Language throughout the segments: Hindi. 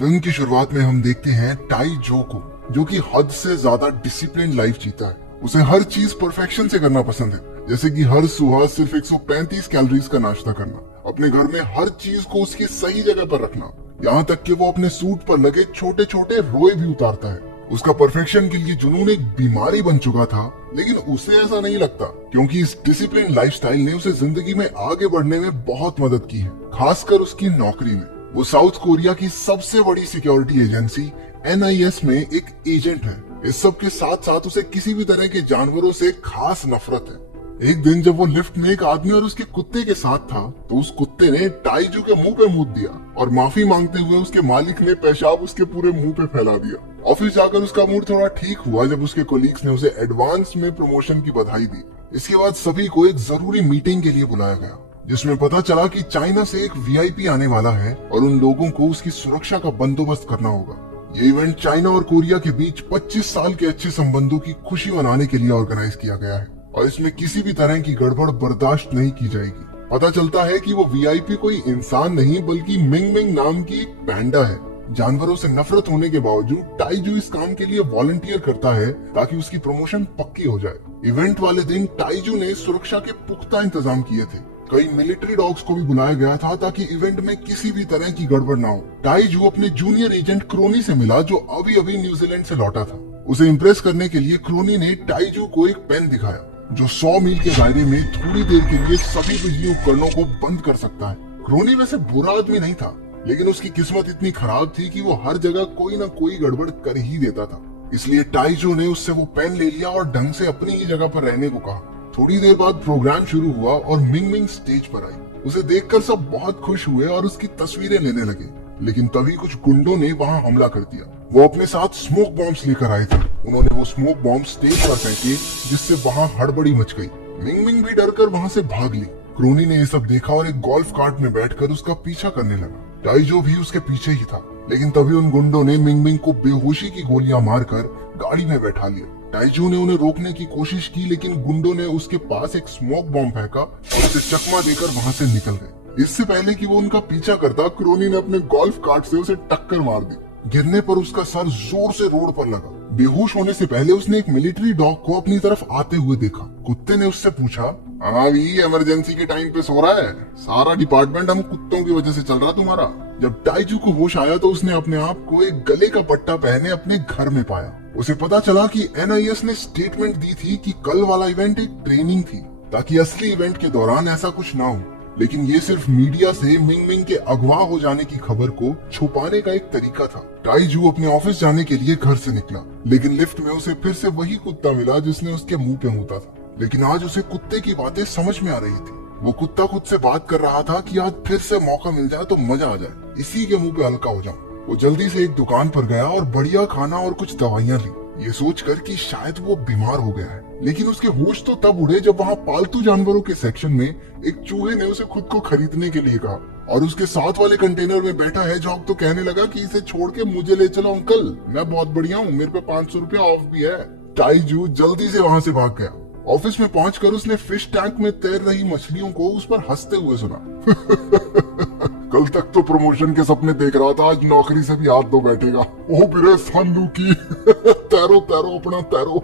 फिल्म की शुरुआत में हम देखते हैं टाई जो को, जो कि हद से ज्यादा डिसिप्लिन लाइफ जीता है। उसे हर चीज परफेक्शन से करना पसंद है, जैसे कि हर सुबह सिर्फ 135 कैलोरीज का नाश्ता करना, अपने घर में हर चीज को उसकी सही जगह पर रखना, यहाँ तक कि वो अपने सूट पर लगे छोटे छोटे रोए भी उतारता है। उसका परफेक्शन के लिए जुनून एक बीमारी बन चुका था, लेकिन उसे ऐसा नहीं लगता, क्योंकि इस डिसिप्लिन लाइफस्टाइल ने उसे जिंदगी में आगे बढ़ने में बहुत मदद की है, खासकर उसकी नौकरी में। वो साउथ कोरिया की सबसे बड़ी सिक्योरिटी एजेंसी NIS में एक एजेंट है। इस सब के साथ साथ उसे किसी भी तरह के जानवरों से खास नफरत है। एक दिन जब वो लिफ्ट में एक आदमी और उसके कुत्ते के साथ था, तो उस कुत्ते ने टाइजू के मुंह पे मूत दिया और माफी मांगते हुए उसके मालिक ने पेशाब उसके पूरे मुंह पे फैला दिया। ऑफिस जाकर उसका मूड थोड़ा ठीक हुआ जब उसके कोलीग्स ने उसे एडवांस में प्रमोशन की बधाई दी। इसके बाद सभी को एक जरूरी मीटिंग के लिए बुलाया गया, जिसमें पता चला कि चाइना से एक VIP आने वाला है और उन लोगों को उसकी सुरक्षा का बंदोबस्त करना होगा। ये इवेंट चाइना और कोरिया के बीच 25 साल के अच्छे संबंधों की खुशी मनाने के लिए ऑर्गेनाइज किया गया है और इसमें किसी भी तरह की गड़बड़ बर्दाश्त नहीं की जाएगी। पता चलता है कि वो VIP कोई इंसान नहीं बल्कि मिंग मिंग नाम की एक पैंडा है। जानवरों से नफरत होने के बावजूद टाइजू इस काम के लिए वॉलंटियर करता है ताकि उसकी प्रमोशन पक्की हो जाए। इवेंट वाले दिन टाइजू ने सुरक्षा के पुख्ता इंतजाम किए थे। कई मिलिट्री डॉग्स को भी बुलाया गया था ताकि इवेंट में किसी भी तरह की गड़बड़ ना हो। टाइजू अपने जूनियर एजेंट क्रोनी से मिला, जो अभी अभी न्यूजीलैंड से लौटा था। उसे इम्प्रेस करने के लिए क्रोनी ने टाइजू को एक पेन दिखाया जो 100 मील के दायरे में थोड़ी देर के लिए सभी बिजली उपकरणों को बंद कर सकता है। क्रोनी वैसे बुरा आदमी नहीं था, लेकिन उसकी किस्मत इतनी खराब थी कि वो हर जगह कोई ना कोई गड़बड़ कर ही देता था। इसलिए टाइजू ने उससे वो पेन ले लिया और ढंग से अपनी ही जगह पर रहने को कहा। थोड़ी देर बाद प्रोग्राम शुरू हुआ और मिंग मिंग स्टेज पर आई। उसे देखकर सब बहुत खुश हुए और उसकी तस्वीरें लेने लगे, लेकिन तभी कुछ गुंडों ने वहां हमला कर दिया। वो अपने साथ स्मोक बॉम्ब्स लेकर आए थे। उन्होंने वो स्मोक बॉम्ब स्टेज पर फेंके, जिससे वहां हड़बड़ी मच गई। मिंग मिंग भी डरकर वहां से भाग ली। क्रोनी ने ये सब देखा और एक गोल्फ कार्ट में बैठकर उसका पीछा करने लगा। टाइजो भी उसके पीछे ही था, लेकिन तभी उन गुंडों ने मिंग मिंग को बेहोशी की गोलियां मारकर गाड़ी में बैठा लिया। टाइजू ने उन्हें रोकने की कोशिश की, लेकिन गुंडों ने उसके पास एक स्मोक बॉम्ब फेंका और उसे चकमा देकर वहां से निकल गए। इससे पहले कि वो उनका पीछा करता, क्रोनी ने अपने गोल्फ कार्ट से उसे टक्कर मार दी। गिरने पर उसका सर जोर से रोड पर लगा। बेहोश होने से पहले उसने एक मिलिट्री डॉग को अपनी तरफ आते हुए देखा। कुत्ते ने उससे पूछा, हाँ भी इमरजेंसी के टाइम पे सो रहा है? सारा डिपार्टमेंट हम कुत्तों की वजह से चल रहा तुम्हारा। जब टाइजू को होश आया तो उसने अपने आप को एक गले का पट्टा पहने अपने घर में पाया। उसे पता चला कि NIS ने स्टेटमेंट दी थी कि कल वाला इवेंट एक ट्रेनिंग थी, ताकि असली इवेंट के दौरान ऐसा कुछ ना हो। लेकिन ये सिर्फ मीडिया से मिंग मिंग के अगवा हो जाने की खबर को छुपाने का एक तरीका था। टाइजू अपने ऑफिस जाने के लिए घर से निकला, लेकिन लिफ्ट में उसे फिर से वही कुत्ता मिला जिसने उसके मुंह पे मूता था। लेकिन आज उसे कुत्ते की बातें समझ में आ रही थी। वो कुत्ता खुद से बात कर रहा था कि आज फिर से मौका मिल जाए तो मजा आ जाए, इसी के मुंह पे हल्का हो जाऊं। वो जल्दी से एक दुकान पर गया और बढ़िया खाना और कुछ दवाइयां ली, ये सोचकर कि शायद वो बीमार हो गया है। लेकिन उसके होश तो तब उड़े जब वहाँ पालतू जानवरों के सेक्शन में एक चूहे ने उसे खुद को खरीदने के लिए कहा और उसके साथ वाले कंटेनर में बैठा है जॉग तो कहने लगा कि इसे छोड़ के मुझे ले चलो अंकल, मैं बहुत बढ़िया हूँ, मेरे पे 500 रुपया ऑफ भी है। टाइजू जल्दी से वहाँ से भाग गया। ऑफिस में पहुंचकर उसने फिश टैंक में तैर रही मछलियों को उस पर हंसते हुए सुना। कल तक तो प्रमोशन के सपने देख रहा था, आज नौकरी से भी हाथ धो बैठेगा। ओ बिरे सालू की तैरो तैरो अपना तैरो।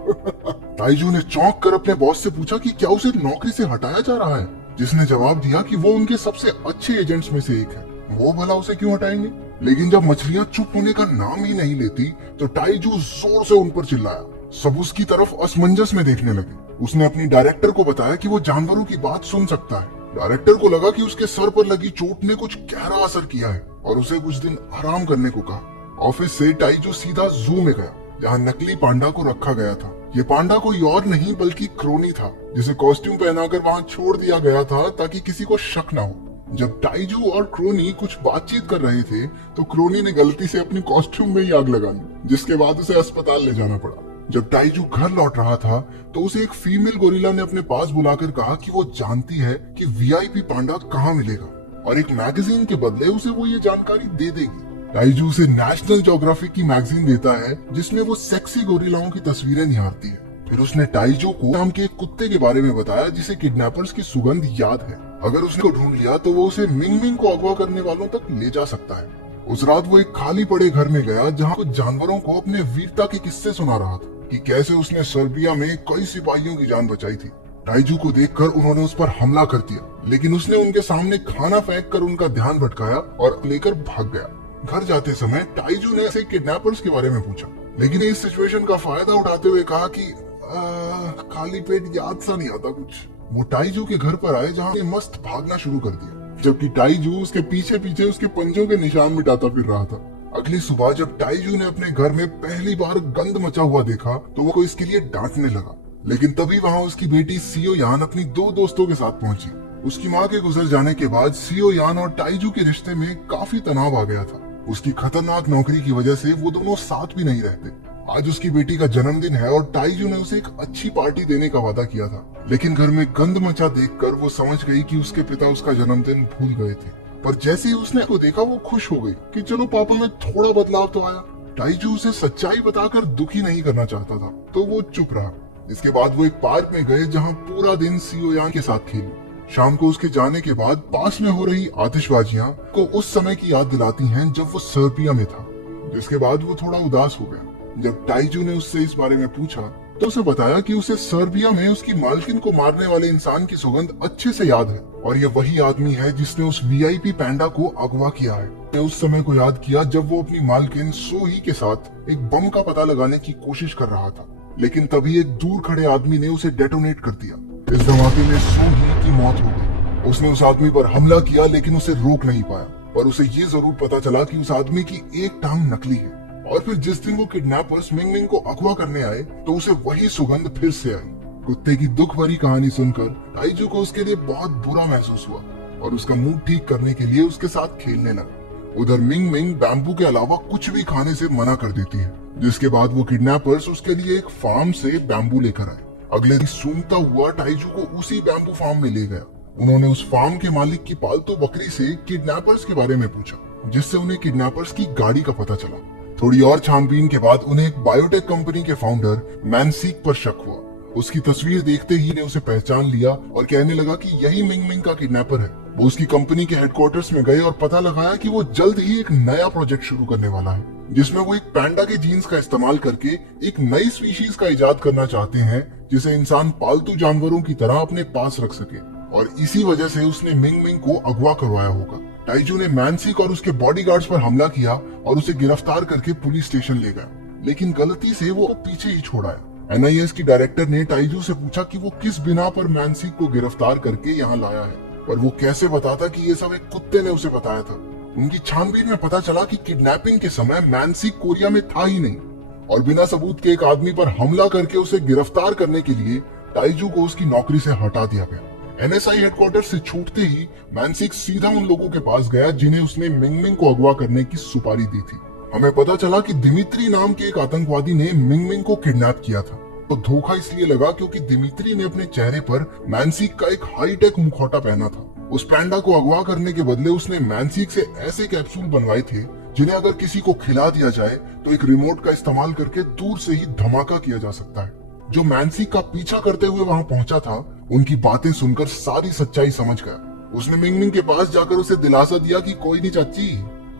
टाइजू ने चौंक कर अपने बॉस से पूछा कि क्या उसे नौकरी से हटाया जा रहा है, जिसने जवाब दिया कि वो उनके सबसे अच्छे एजेंट्स में से एक है, वो भला उसे क्यों हटाएंगे। लेकिन जब मछलियां चुप होने का नाम ही नहीं लेती तो टाइजू जोर से उन पर चिल्लाया। सब उसकी तरफ असमंजस में देखने लगे। उसने अपनी डायरेक्टर को बताया कि वो जानवरों की बात सुन सकता है। डायरेक्टर को लगा कि उसके सर पर लगी चोट ने कुछ गहरा असर किया है और उसे कुछ दिन आराम करने को कहा। ऑफिस से टाइजू सीधा जू में गया, जहाँ नकली पांडा को रखा गया था। ये पांडा कोई और नहीं बल्कि क्रोनी था, जिसे कॉस्ट्यूम पहनाकर वहाँ छोड़ दिया गया था ताकि किसी को शक न हो। जब टाइजू और क्रोनी कुछ बातचीत कर रहे थे तो क्रोनी ने गलती से अपनी कॉस्ट्यूम में ही आग लगा ली, जिसके बाद उसे अस्पताल ले जाना पड़ा। जब टाइजू घर लौट रहा था तो उसे एक फीमेल गोरिल्ला ने अपने पास बुलाकर कहा कि वो जानती है कि VIP पांडा कहाँ मिलेगा और एक मैगजीन के बदले उसे वो ये जानकारी दे देगी। टाइजू उसे नेशनल ज्योग्राफिक की मैगजीन देता है, जिसमें वो सेक्सी गोरिल्लाओं की तस्वीरें निहारती है। फिर उसने टाइजू को नाम के एक कुत्ते के बारे में बताया जिसे किडनैपर्स की सुगंध याद है। अगर उसने को ढूंढ लिया तो वो उसे मिंग मिंग को अगवा करने वालों तक ले जा सकता है। उस रात वो एक खाली पड़े घर में गया जहाँ कुछ जानवरों को अपने वीरता के किस्से सुना रहा था कि कैसे उसने सर्बिया में कई सिपाहियों की जान बचाई थी। टाइजू को देखकर उन्होंने उस पर हमला कर दिया, लेकिन उसने उनके सामने खाना फेंक कर उनका ध्यान भटकाया और लेकर भाग गया। घर जाते समय टाइजू ने ऐसे किडनैपर्स के बारे में पूछा, लेकिन इस सिचुएशन का फायदा उठाते हुए कहा कि खाली पेट याद सा नहीं आता कुछ। वो टाइजू के घर पर आए जहाँ मस्त भागना शुरू कर दिया, जबकि टाइजू उसके पीछे पीछे उसके पंजों के निशान मिटाता फिर रहा था। अगली सुबह जब टाइजू ने अपने घर में पहली बार गंद मचा हुआ देखा तो वो इसके लिए डांटने लगा, लेकिन तभी वहाँ उसकी बेटी सियो यान अपनी दो दोस्तों के साथ पहुंची। उसकी माँ के गुजर जाने के बाद सियो यान और टाइजू के रिश्ते में काफी तनाव आ गया था। उसकी खतरनाक नौकरी की वजह से वो दोनों साथ भी नहीं रहते। आज उसकी बेटी का जन्मदिन है और टाइजू ने उसे एक अच्छी पार्टी देने का वादा किया था, लेकिन घर में गंद मचा देखकर वो समझ गई कि उसके पिता उसका जन्मदिन भूल गए थे। पर जैसे ही उसने को देखा वो खुश हो गई कि चलो पापा में थोड़ा बदलाव तो आया। टाइजू उसे सच्चाई बताकर दुखी नहीं करना चाहता था, तो वो चुप रहा। इसके बाद वो एक पार्क में गए जहाँ पूरा दिन सियोयान के साथ खेली। शाम को उसके जाने के बाद पास में हो रही आतिशबाजियां को उस समय की याद दिलाती हैं जब वो सर्बिया में था, जिसके बाद वो थोड़ा उदास हो गया। जब टाइजू ने उससे इस बारे में पूछा तो उसे बताया कि उसे सर्बिया में उसकी मालकिन को मारने वाले इंसान की सुगंध अच्छे से याद है और ये वही आदमी है जिसने उस वीआईपी पैंडा को अगवा किया है। उसने उस समय को याद किया जब वो अपनी मालकिन सोही के साथ एक बम का पता लगाने की कोशिश कर रहा था, लेकिन तभी एक दूर खड़े आदमी ने उसे डेटोनेट कर दिया। इस धमाके में सोही की मौत हो गई। उसने उस आदमी पर हमला किया लेकिन उसे रोक नहीं पाया, पर उसे ये जरूर पता चला कि उस आदमी की एक टांग नकली है। और फिर जिस दिन वो किडनैपर्स मिंग मिंग को अगवा करने आए तो उसे वही सुगंध फिर से आई। कुत्ते की दुख भरी कहानी सुनकर टाइजू को उसके लिए बहुत बुरा महसूस हुआ और उसका मूड ठीक करने के लिए उसके साथ खेलने लगा। उधर मिंग मिंग बैम्बू के अलावा कुछ भी खाने से मना कर देती है, जिसके बाद वो किडनैपर्स उसके लिए एक फार्म से बैम्बू लेकर आए। अगले दिन सूंघता हुआ टाइजू को उसी बैम्बू फार्म में ले गया। उन्होंने उस फार्म के मालिक की पालतू बकरी से किडनैपर्स के बारे में पूछा, जिससे उन्हें किडनैपर्स की गाड़ी का पता चला। थोड़ी और छानबीन के बाद उन्हें एक बायोटेक कंपनी के फाउंडर मैनसीक पर शक हुआ। उसकी तस्वीर देखते ही ने उसे पहचान लिया और कहने लगा कि यही मिंग मिंग का किडनैपर है। वो उसकी कंपनी के हेडक्वार्टर्स में गए और पता लगाया कि वो जल्द ही एक नया प्रोजेक्ट शुरू करने वाला है, जिसमें वो एक पैंडा के जीन्स का इस्तेमाल करके एक नई स्पीशीज का इजाद करना चाहते हैं जिसे इंसान पालतू जानवरों की तरह अपने पास रख सके। और इसी वजह से उसने मिंग मिंग को अगवा करवाया होगा। टाइजू ने मैनसिक और उसके बॉडीगार्ड्स पर हमला किया और उसे गिरफ्तार करके पुलिस स्टेशन ले गया, लेकिन गलती से वो पीछे ही छोड़ आया। एनआईएस की डायरेक्टर ने टाइजू से पूछा कि वो किस बिना पर मैनसिक को गिरफ्तार करके यहाँ लाया है, पर वो कैसे बताता कि ये सब एक कुत्ते ने उसे बताया था। उनकी छानबीन में पता चला कि किडनैपिंग के समय मैनसिक कोरिया में था ही नहीं और बिना सबूत के एक आदमी पर हमला करके उसे गिरफ्तार करने के लिए टाइजू को उसकी नौकरी से हटा दिया गया। एनएसआई हेडक्वार्टर से छूटते ही मैनसिक सीधा उन लोगों के पास गया जिन्हें उसने मिंग मिंग को अगवा करने की सुपारी दी थी। हमें पता चला कि दिमित्री नाम के एक आतंकवादी ने मिंग मिंग को किडनैप किया था। तो धोखा इसलिए लगा क्योंकि दिमित्री ने अपने चेहरे पर मैनसिक का एक हाईटेक मुखौटा पहना था। उस पैंडा को अगवा करने के बदले उसने मैनसिक से ऐसे कैप्सूल बनवाए थे जिन्हें अगर किसी को खिला दिया जाए तो एक रिमोट का इस्तेमाल करके दूर से ही धमाका किया जा सकता है। जो मैनसिक का पीछा करते हुए वहां पहुंचा था, उनकी बातें सुनकर सारी सच्चाई समझ गया। उसने मिंग मिंग के पास जाकर उसे दिलासा दिया कि कोई नहीं चाची,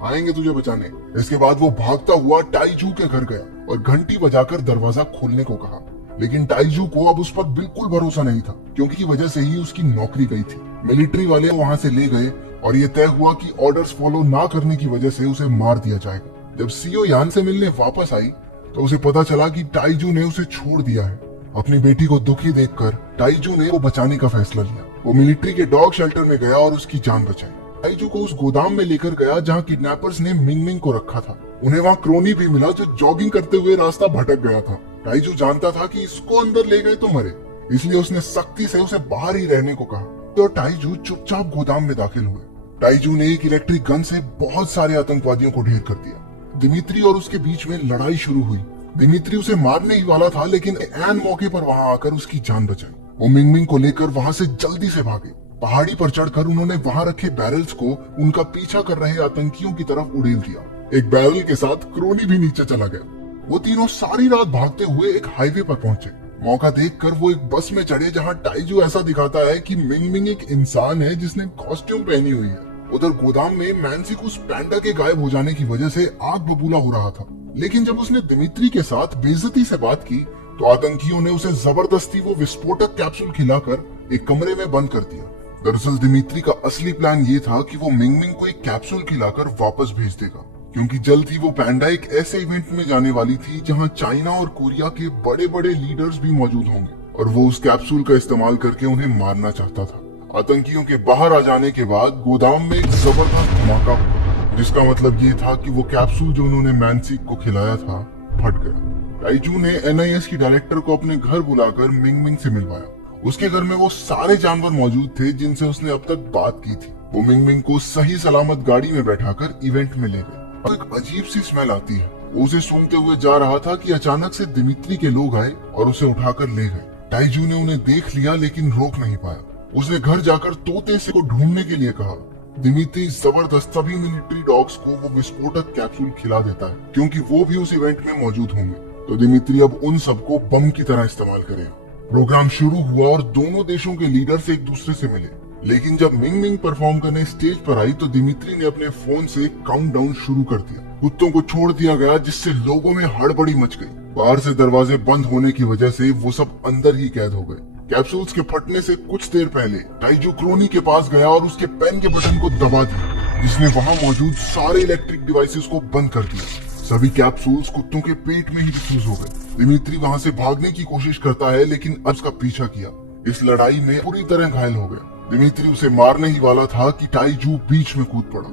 आएंगे तुझे बचाने। इसके बाद वो भागता हुआ टाइजू के घर गया और घंटी बजाकर दरवाजा खोलने को कहा, लेकिन टाइजू को अब उस पर बिल्कुल भरोसा नहीं था क्योंकि वजह से ही उसकी नौकरी गई थी। मिलिट्री वाले वहां से ले गए और ये तय हुआ कि ऑर्डर्स फॉलो ना करने की वजह से उसे मार दिया जाएगा। जब सीओ यान से मिलने वापस आई तो उसे पता चला कि टाइजू ने उसे छोड़ दिया है। अपनी बेटी को दुखी देखकर टाइजू ने वो बचाने का फैसला लिया। वो मिलिट्री के डॉग शेल्टर में गया और उसकी जान बचाई। टाइजू को उस गोदाम में लेकर गया जहाँ किडनैपर्स ने मिंग मिंग को रखा था। उन्हें वहाँ क्रोनी भी मिला जो जॉगिंग करते हुए रास्ता भटक गया था। टाइजू जानता था कि इसको अंदर ले गए तो मरे, इसलिए उसने सख्ती से उसे बाहर ही रहने को कहा। तो टाइजू चुपचाप गोदाम में दाखिल हुए। टाइजू ने एक इलेक्ट्रिक गन से बहुत सारे आतंकवादियों को ढेर कर दिया। दिमित्री और उसके बीच में लड़ाई शुरू हुई। दिमित्री उसे मारने ही वाला था, लेकिन ऐन मौके पर वहां आकर उसकी जान बचाई। वो मिंग मिंग को लेकर वहां से जल्दी से भागे। पहाड़ी पर चढ़कर उन्होंने वहां रखे बैरल्स को उनका पीछा कर रहे आतंकियों की तरफ उड़ेल दिया। एक बैरल के साथ क्रोनी भी नीचे चला गया। वो तीनों सारी रात भागते हुए एक हाईवे पर पहुंचे। मौका देखकर वो एक बस में चढ़े जहां टाइजू ऐसा दिखाता है कि मिंग मिंग एक इंसान है जिसने कॉस्ट्यूम पहनी हुई है। उधर गोदाम में मैंसी को उस पैंडा के गायब हो जाने की वजह से आग बबूला हो रहा था, लेकिन जब उसने दिमित्री के साथ बेइज्जती से बात की तो आतंकियों ने उसे जबरदस्ती वो विस्फोटक कैप्सूल खिलाकर एक कमरे में बंद कर दिया। दरअसल दिमित्री का असली प्लान ये था कि वो मिंगमिंग को एक कैप्सूल खिलाकर वापस भेज देगा, क्योंकि जल्द ही वो पैंडा एक ऐसे इवेंट में जाने वाली थी जहां चाइना और कोरिया के बड़े बड़े लीडर्स भी मौजूद होंगे, और वो उस कैप्सूल का इस्तेमाल करके उन्हें मारना चाहता था। आतंकियों के बाहर आ जाने के बाद गोदाम में एक जबरदस्त धमाका हुआ, जिसका मतलब ये था कि वो कैप्सूल जो उन्होंने मैंसी को खिलाया था फट गया। टाइजू ने NIS की डायरेक्टर को अपने घर बुलाकर मिंगमिंग से मिलवाया। उसके घर में वो सारे जानवर मौजूद थे जिनसे उसने अब तक बात की थी। वो मिंगमिंग को सही सलामत गाड़ी में बैठाकर इवेंट में ले गए। और एक अजीब सी स्मेल आती है। वो उसे सूंघते हुए जा रहा था कि अचानक से दिमित्री के लोग आए और उसे उठाकर ले गए। टाइजू ने उन्हें देख लिया लेकिन रोक नहीं पाया। उसने घर जाकर तोते से को ढूंढने के लिए कहा। दिमित्री जबरदस्त सभी मिलिट्री डॉग्स को वो विस्फोटक कैप्सूल खिला देता है, क्योंकि वो भी उस इवेंट में मौजूद होंगे। तो दिमित्री अब उन सबको बम की तरह इस्तेमाल करेगा। प्रोग्राम शुरू हुआ और दोनों देशों के लीडर्स एक दूसरे से मिले, लेकिन जब मिंगमिंग परफॉर्म करने स्टेज पर आई तो दिमित्री ने अपने फोन से काउंटडाउन शुरू कर दिया। कुत्तों को छोड़ दिया गया, जिससे लोगों में हड़बड़ी मच गई। बाहर से दरवाजे बंद होने की वजह से वो सब अंदर ही कैद हो गए। कैप्सूल्स के फटने से कुछ देर पहले टाइजू क्रोनी के पास गया और उसके पेन के बटन को दबा दिया, जिसने वहां मौजूद सारे इलेक्ट्रिक डिवाइसेस को बंद कर दिया। सभी कैप्सूल्स कुत्तों के पेट में ही डिफ्यूज हो गए। दिमित्री वहां से भागने की कोशिश करता है, लेकिन अब उसका पीछा किया। इस लड़ाई में पूरी तरह घायल हो गया। दिमित्री उसे मारने ही वाला था कि टाइजू बीच में कूद पड़ा।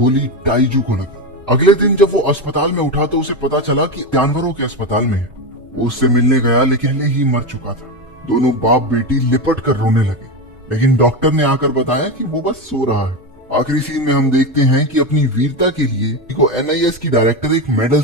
गोली टाइजू को लगी। अगले दिन जब वो अस्पताल में उठा तो उसे पता चला कि जानवरों के अस्पताल में है। वो उससे मिलने गया, लेकिन पहले ही मर चुका था। दोनों बाप बेटी लिपट कर रोने लगे, लेकिन डॉक्टर ने आकर बताया कि वो बस सो रहा है। आखिरी सीन में हम देखते हैं कि अपनी वीरता के लिए NIS की डायरेक्टर एक मेडल